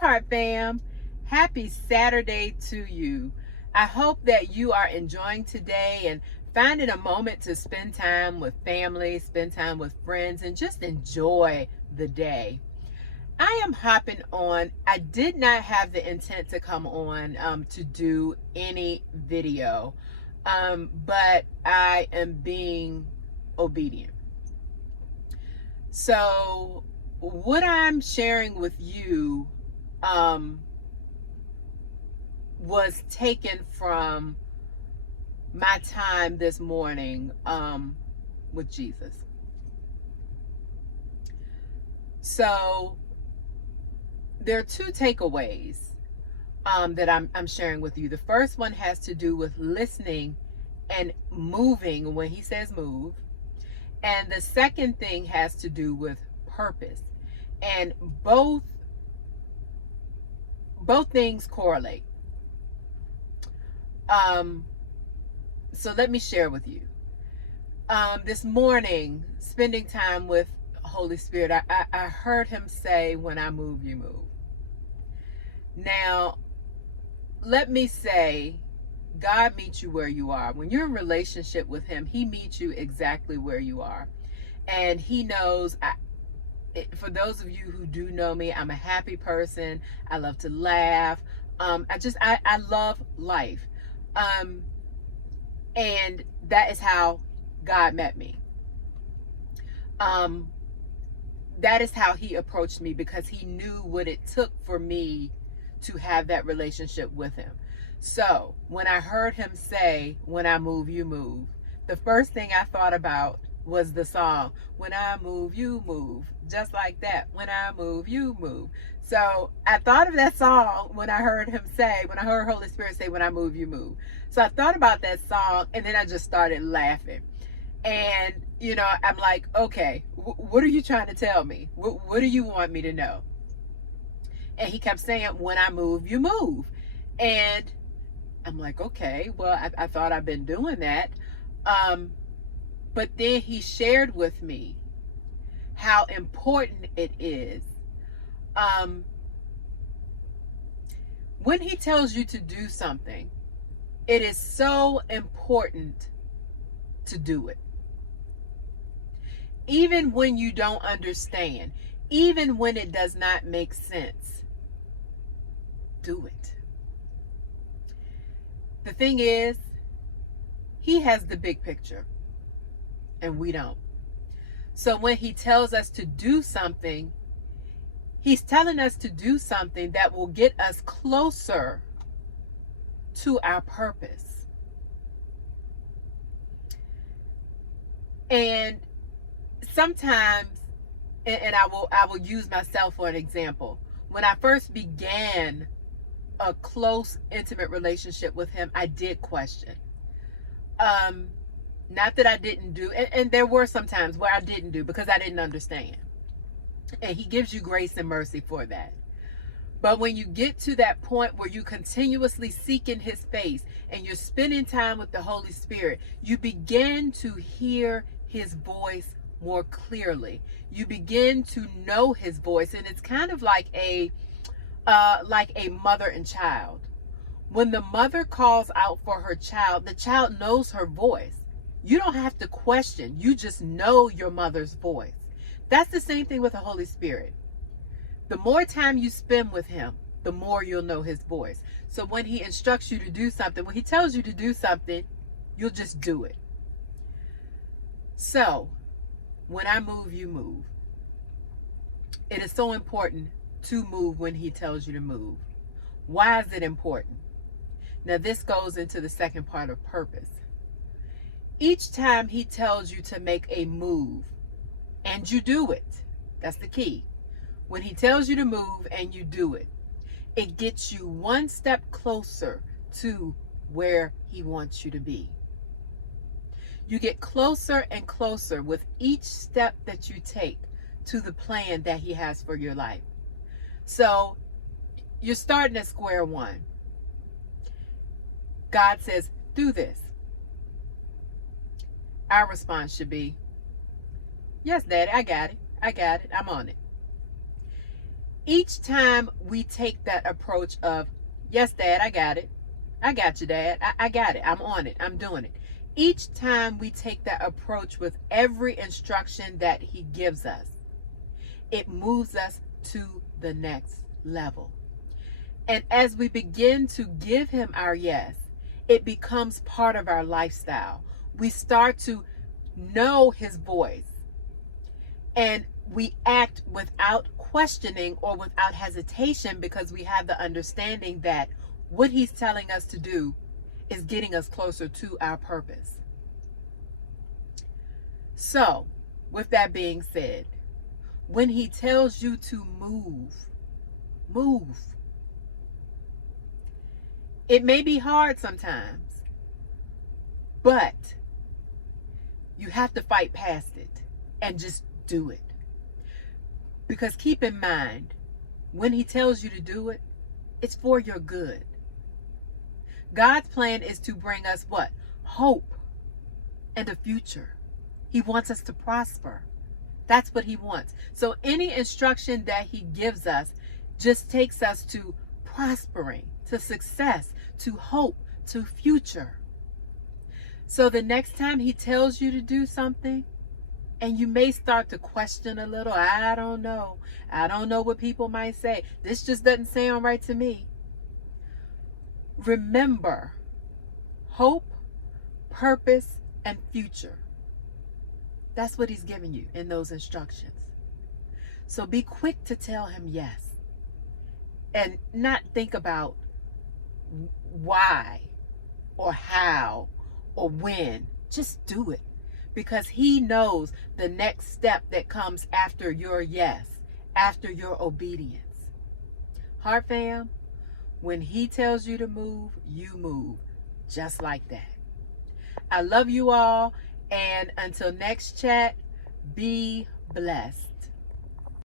Heart fam, happy Saturday to you. I hope that you are enjoying today and finding a moment to spend time with family, spend time with friends, and just enjoy the day. I am hopping on. I did not have the intent to come on to do any video, but I am being obedient. So what I'm sharing with you was taken from my time this morning with Jesus. So there are two takeaways that I'm sharing with you. The first one has to do with listening and moving when he says move. And the second thing has to do with purpose. And both things correlate. So let me share with you. This morning, spending time with Holy Spirit, I heard him say, when I move, you move. Now, let me say, God meets you where you are. When you're in relationship with him, he meets you exactly where you are. And he knows, for those of you who do know me, I'm a happy person. I love to laugh. I love life. And that is how God met me. That is how he approached me, because he knew what it took for me to have that relationship with him. So when I heard him say, when I move, you move, the first thing I thought about was the song, when I move, you move, just like that. When I move, you move. So I thought of that song when I heard Holy Spirit say, when I move, you move. So I thought about that song, and then I just started laughing. And, I'm like, okay, what are you trying to tell me? What do you want me to know? And he kept saying, when I move, you move. And I'm like, okay, well, I thought I've been doing that. But then he shared with me how important it is. When he tells you to do something, it is so important to do it. Even when you don't understand, even when it does not make sense, do it. The thing is, he has the big picture and we don't. So when he tells us to do something, he's telling us to do something that will get us closer to our purpose. And sometimes, and I will use myself for an example. When I first began a close, intimate relationship with him, I did question. Not that I didn't do, and there were some times where I didn't do because I didn't understand. And he gives you grace and mercy for that. But when you get to that point where you continuously seek in his face and you're spending time with the Holy Spirit, you begin to hear his voice more clearly. You begin to know his voice, and it's kind of like a mother and child. When the mother calls out for her child, the child knows her voice. You don't have to question. You just know your mother's voice. That's the same thing with the Holy Spirit. The more time you spend with him, the more you'll know his voice. So when he instructs you to do something, when he tells you to do something, you'll just do it. So when I move, you move. It is so important to move when he tells you to move. Why is it important? Now this goes into the second part of purpose. Each time he tells you to make a move and you do it, that's the key. When he tells you to move and you do it, it gets you one step closer to where he wants you to be. You get closer and closer with each step that you take to the plan that he has for your life. So you're starting at square one. God says, do this. Our response should be, yes, Daddy, I got it. I'm on it. Each time we take that approach of, yes, Dad, I got it. I got you, Dad. I got it. I'm on it. I'm doing it. Each time we take that approach with every instruction that he gives us, it moves us to the next level. And as we begin to give him our yes, it becomes part of our lifestyle. We start to know his voice, and we act without questioning or without hesitation, because we have the understanding that what he's telling us to do is getting us closer to our purpose. So, with that being said, when he tells you to move, move. It may be hard sometimes, but you have to fight past it and just do it. Because keep in mind, when he tells you to do it, it's for your good. God's plan is to bring us what? Hope and a future. He wants us to prosper. That's what he wants. So any instruction that he gives us just takes us to prospering, to success, to hope, to future. So the next time he tells you to do something, and you may start to question a little, I don't know what people might say. This just doesn't sound right to me. Remember, hope, purpose, and future. That's what he's giving you in those instructions. So be quick to tell him yes. And not think about why or how or when. Just do it. Because he knows the next step that comes after your yes, after your obedience. Heart fam, when he tells you to move, you move. Just like that. I love you all. And until next chat, be blessed.